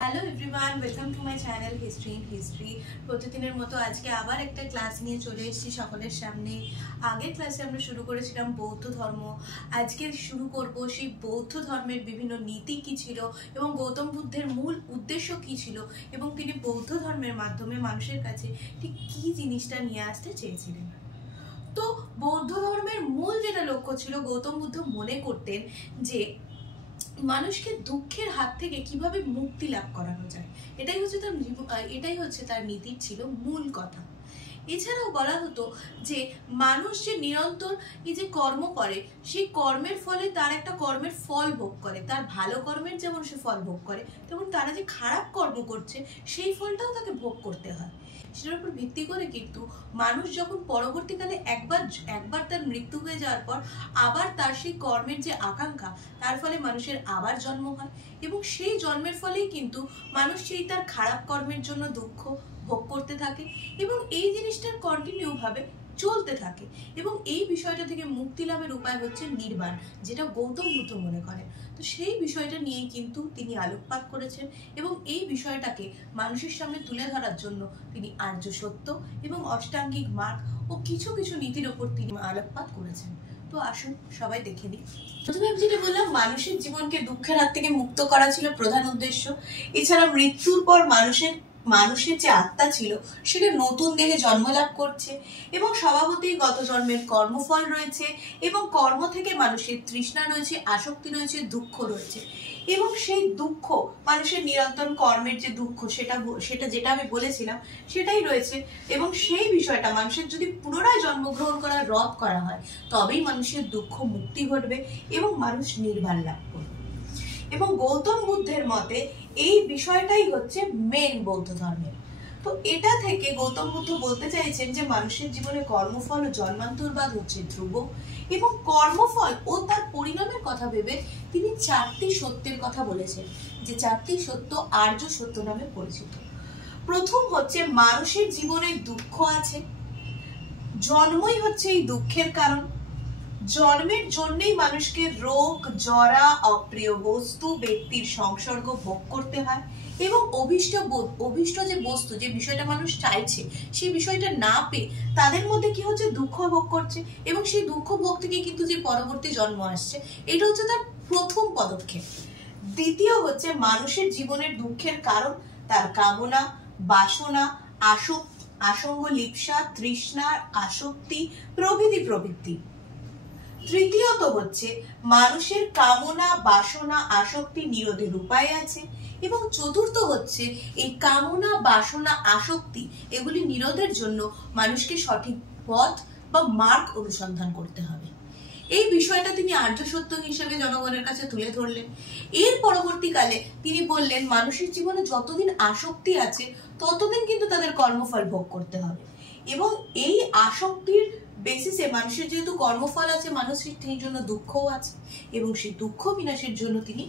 Hello everyone, welcome to my channel history in history. প্রতিদিনের মতো আজকে আবার একটা ক্লাস নিয়ে চলে এসেছি সকলের সামনে। আগের ক্লাসে আমরা শুরু করেছিলাম বৌদ্ধ ধর্ম। আজকে শুরু করব সেই বৌদ্ধ ধর্মের বিভিন্ন নীতি কী ছিল এবং গৌতম বুদ্ধের মূল উদ্দেশ্য কী ছিল এবং তিনি বৌদ্ধ ধর্মের মাধ্যমে মানুষের কাছে ঠিক কী জিনিসটা নিয়ে আসতে চেয়েছিলেন। তো বৌদ্ধ ধর্মের মূল যেটা লক্ষ্য ছিল, গৌতম বুদ্ধ মনে করতেন যে মানুষকে দুঃখের হাত থেকে কিভাবে মুক্তি লাভ করানো যায়, এটাই হচ্ছে তার নীতির ছিল মূল কথা। এছাড়াও বলা হতো যে মানুষ যে নিরন্তর এই যে কর্ম করে, সেই কর্মের ফলে তার একটা কর্মের ফল ভোগ করে। তার ভালো কর্মের যেমন সে ফল ভোগ করে, তেমন তারা যে খারাপ কর্ম করছে সেই ফলটাও তাকে ভোগ করতে হয়। সেটার উপর ভিত্তি করে কিন্তু মানুষ যখন পরবর্তীকালে একবার তার মৃত্যু হয়ে যাওয়ার পর আবার তার সেই কর্মের যে আকাঙ্ক্ষা, তার ফলে মানুষের আবার জন্ম হয় এবং সেই জন্মের ফলেই কিন্তু মানুষ সেই তার খারাপ কর্মের জন্য দুঃখ ভোগ করতে থাকে এবং এই জিনিসটার কন্টিনিউ ভাবে চলতে থাকে। এবং এই বিষয়টা থেকে মুক্তি লাভের উপায় হচ্ছে নির্বাণ, যেটা গৌতম বুদ্ধ মনে করেন। তো সেই বিষয়টা নিয়েই কিন্তু তিনি আলোকপাত করেছেন এবং এই বিষয়টাকে মানুষের সামনে তুলে ধরার জন্য তিনি আর্য সত্য এবং অষ্টাঙ্গিক মার্গ ও কিছু কিছু নীতির ওপর তিনি আলোকপাত করেছেন। তো আসুন সবাই দেখে নিই। প্রথমে আমি যেটা বললাম, মানুষের জীবনকে দুঃখের হাত থেকে মুক্ত করা ছিল প্রধান উদ্দেশ্য। এছাড়া মৃত্যুর পর মানুষের যে আত্মা ছিল সেটা নতুন দেহে জন্ম লাভ করছে এবং স্বভাবতই গত জন্মের কর্মফল রয়েছে এবং কর্ম থেকে মানুষের তৃষ্ণা রয়েছে, আসক্তি রয়েছে, দুঃখ রয়েছে এবং সেই দুঃখ মানুষের নিরন্তর কর্মের যে দুঃখ সেটা যেটা আমি বলেছিলাম সেটাই রয়েছে এবং সেই বিষয়টা মানুষের যদি পুনরায় জন্মগ্রহণ করা রদ করা হয় তবেই মানুষের দুঃখ মুক্তি ঘটবে এবং মানুষ নির্বাণ লাভ করবে। এবং গৌতম বুদ্ধের মতে এই বিষয়টাই হচ্ছে মেন বৌদ্ধ ধর্মের। তো এটা থেকে গৌতম বুদ্ধ বলতে চাইছেন যে মানুষের জীবনে কর্মফল ও জন্মান্তরবাদ হচ্ছে ধ্রুব এবং কর্মফল ও তার পরিণামের কথা ভেবে তিনি চারটি সত্যের কথা বলেছেন, যে চারটি সত্য আর্য সত্য নামে পরিচিত। প্রথম হচ্ছে মানুষের জীবনে দুঃখ আছে, জন্মই হচ্ছে এই দুঃখের কারণ। জন্মের জন্যই মানুষকে রোগ, জরা, অপ্রিয় বস্তু, ব্যক্তির সংসর্গ ভোগ করতে হয় এবং অভিষ্ট যে বস্তু, যে বিষয়টা মানুষ চাইছে সেই বিষয়টা না পেয়ে তাদের মধ্যে কি হচ্ছে, দুঃখ ভোগ করছে এবং সেই দুঃখ ভোগ থেকে কিন্তু যে পরবর্তী জন্ম আসছে, এটা হচ্ছে তার প্রথম পদক্ষেপ। দ্বিতীয় হচ্ছে মানুষের জীবনের দুঃখের কারণ তার কামনা, বাসনা, আসঙ্গ লিপ্সা, তৃষ্ণা, আসক্তি প্রভৃতি। তৃতীয়ত হচ্ছে মানুষের কামনা, বাসনা, আসক্তি নিরোধের উপায় আছে এবং চতুর্থ হচ্ছে এই কামনা, বাসনা, আসক্তি এগুলি নিরোধের জন্য মানুষকে সঠিক পথ বা মার্গ অনুসন্ধান করতে হবে। এই বিষয়টা তিনি আর্য সত্য হিসেবে জনগণের কাছে তুলে ধরলেন। এর পরবর্তীকালে তিনি বললেন মানুষের জীবনে যতদিন আসক্তি আছে ততদিন কিন্তু তাদের কর্মফল ভোগ করতে হবে এবং এই আসক্তির বেসিসে মানুষের যেহেতু কর্মফল আছে, মানুষের সেই জন্য দুঃখও আছে এবং সেই দুঃখ বিনাশের জন্য তিনি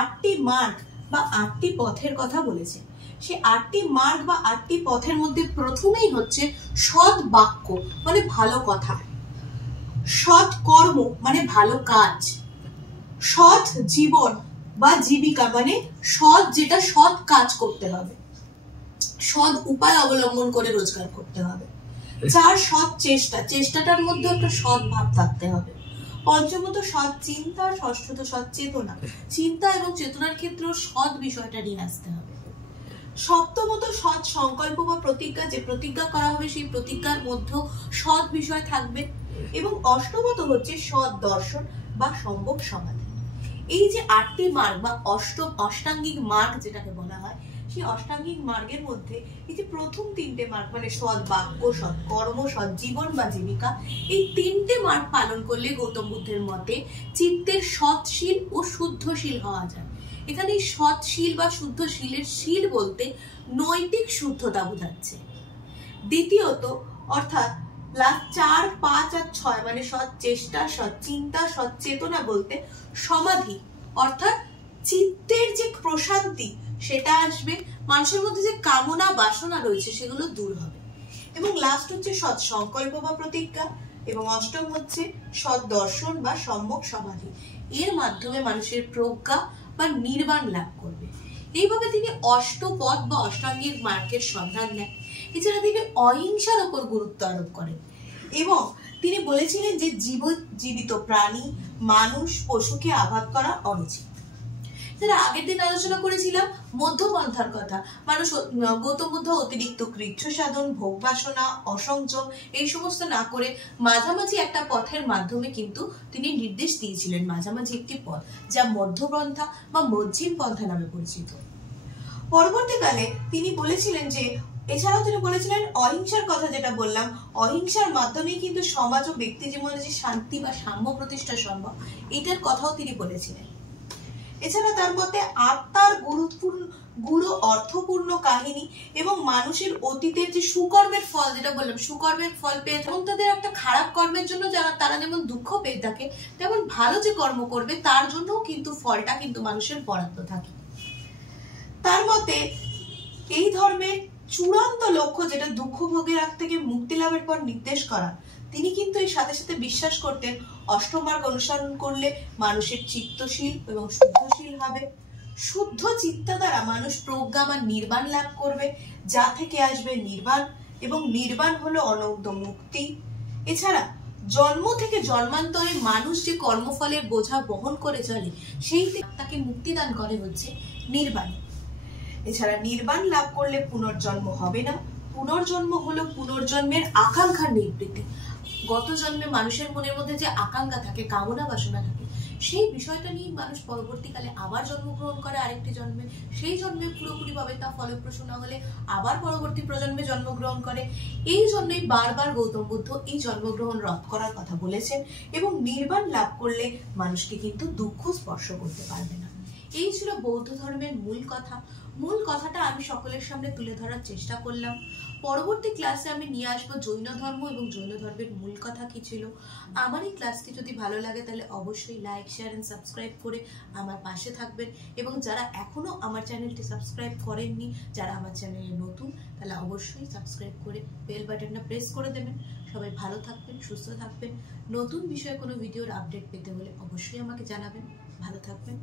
8টি মার্গ বা 8টি পথের কথা বলেছেন। সেই 8টি মার্গ বা 8টি পথের মধ্যে প্রথমেই হচ্ছে সৎ বাক্য মানে ভালো কথা, সৎ কর্ম মানে ভালো কাজ, সৎ জীবন বা জীবিকা মানে সৎ কাজ করতে হবে, সৎ উপায় অবলম্বন করে রোজগার করতে হবে। 4 সৎ চেষ্টাটার মধ্যে একটা সৎ ভাব থাকতে হবে। পঞ্চমত সৎ চিন্তা, ষষ্ঠত সৎ চেতনা, চিন্তা এবং চেতনার ক্ষেত্রেও সৎ বিষয়টা নিয়ে আসতে হবে। সপ্তমত সৎ সংকল্প বা প্রতিজ্ঞা, যে প্রতিজ্ঞা করা হবে সেই প্রতিজ্ঞার মধ্যেও সৎ বিষয় থাকবে এবং অষ্টমত হচ্ছে সৎ দর্শন বা সম্ভব সমাধি। এই যে 8টি মার্গ বা অষ্টাঙ্গিক মার্গ যেটাকে বলা হয়, সেই অষ্টাঙ্গিক মার্গের মধ্যে এই যে প্রথম 3টে মার্গ মানে সৎ বাক্য, সৎ কর্ম, সৎ জীবন বা জীবিকা, এই 3টে মার্গ পালন করলে গৌতম বুদ্ধের মতে চিত্তের সৎশীল ও শুদ্ধশীল হওয়া যায়। এখানে সৎশীল বা শুদ্ধশীলের শীল বলতে নৈতিক শুদ্ধতা বোঝাচ্ছে। দ্বিতীয়ত অর্থাৎ 4, 5 আর 6 মানে সৎ চেষ্টা, সৎ চিন্তা, সৎ চেতনা বলতে সমাধি অর্থাৎ চিত্তের যে প্রশান্তি সেটা আসবে, মানুষের মধ্যে যে কামনা বাসনা রয়েছে সেগুলো দূর হবে এবং লাস্ট হচ্ছে সৎ সংকল্প বা প্রতিজ্ঞা এবং অষ্টম হচ্ছে সৎ দর্শন বা সম্যক সমাধি। এর মাধ্যমে মানুষের প্রজ্ঞা বা নির্বাণ লাভ করবে। এইভাবে তিনি অষ্টপদ বা অষ্টাঙ্গিক মার্গের সন্ধান নেন। এছাড়া তিনি অহিংসার ওপর গুরুত্ব আরোপ করেন এবং তিনি বলেছিলেন যে জীবিত প্রাণী, মানুষ, পশুকে আঘাত করা অনুচিত। যারা আগের দিন আলোচনা করেছিলাম মধ্যপন্থার কথা, মানুষ গৌতম বুদ্ধ অতিরিক্ত কৃচ্ছ সাধন, ভোগ বাসনা, অসংযম এই সমস্ত না করে মাঝামাঝি একটা পথের মাধ্যমে কিন্তু তিনি নির্দেশ দিয়েছিলেন, মাঝামাঝি একটি পথ যা মধ্যপন্থা বা মধ্যম পন্থা নামে পরিচিত। পরবর্তীকালে তিনি বলেছিলেন যে এছাড়াও তিনি বলেছিলেন অহিংসার কথা, যেটা বললাম অহিংসার মাধ্যমেই কিন্তু সমাজ ও ব্যক্তি জীবনে যে শান্তি বা সাম্য প্রতিষ্ঠা সম্ভব, এটার কথাও তিনি বলেছিলেন। এছাড়া তার মতে আত্মার গুরু অর্থপূর্ণ কাহিনী এবং মানুষের অতীতের যে সুকর্মের ফল, যেটা বললাম সুকর্মের ফল পেয়ে এবং তাদের একটা খারাপ কর্মের জন্য তারা যেমন দুঃখ পেয়ে থাকে, তেমন ভালো যে কর্ম করবে তার জন্য কিন্তু ফলটা কিন্তু মানুষের বরাদ্দ থাকে। তার মতে এই ধর্মের চূড়ান্ত লক্ষ্য, যেটা দুঃখ ভোগের হাত থেকে মুক্তি লাভের পর নির্দেশ করা, তিনি কিন্তু এর সাথে সাথে বিশ্বাস করতেন অষ্টমার্গ অনুসরণ করলে মানুষের চিত্তশীল এবং শুদ্ধশীল হবে। শুদ্ধ চিত্তা দ্বারা মানুষ প্রজ্ঞা বা নির্বাণ লাভ করবে, যা থেকে আসবে নির্বাণ, এবং নির্বাণ হলো অনন্ত মুক্তি। এছাড়া জন্ম থেকে জন্মান্তরে মানুষ যে কর্মফলের বোঝা বহন করে চলে, সেই তাকে মুক্তিদান করে হচ্ছে নির্বাণ। এছাড়া নির্বাণ লাভ করলে পুনর্জন্ম হবে না। পুনর্জন্ম হলো পুনর্জন্মের আকাঙ্ক্ষার নিবৃত্তি। গত জন্মে মানুষের মনের মধ্যে যে আকাঙ্ক্ষা থাকে, কামনা বাসনা থাকে, সেই বিষয়টা নিয়ে মানুষ পরবর্তীকালে আবার জন্মগ্রহণ করে আরেকটি জন্মে। সেই জন্মে পুরোপুরিভাবে তা ফলপ্রসূ না হলে আবার পরবর্তী প্রজন্মে জন্মগ্রহণ করে। এই জন্যই বারবার গৌতম বুদ্ধ এই জন্মগ্রহণ রদ করার কথা বলেছেন এবং নির্বাণ লাভ করলে মানুষকে কিন্তু দুঃখ স্পর্শ করতে পারবে না। এই ছিল বৌদ্ধ ধর্মের মূল কথা। মূল কথাটা আমি সকলের সামনে তুলে ধরার চেষ্টা করলাম। পরবর্তী ক্লাসে আমি নিয়ে আসবো জৈন ধর্ম এবং জৈন ধর্মের মূল কথা কি ছিল। আমার এই ক্লাসটি যদি ভালো লাগে তাহলে অবশ্যই লাইক, শেয়ার এন্ড সাবস্ক্রাইব করে আমার পাশে থাকবেন, এবং যারা এখনো আমার চ্যানেলটি সাবস্ক্রাইব করেননি, যারা আমার চ্যানেলে নতুন, তাহলে অবশ্যই সাবস্ক্রাইব করে বেল বাটনটা প্রেস করে দেবেন। সবাই ভালো থাকবেন, সুস্থ থাকবেন। নতুন বিষয়ে কোনো ভিডিওর আপডেট পেতে হলে অবশ্যই আমাকে জানাবেন। ভালো থাকবেন।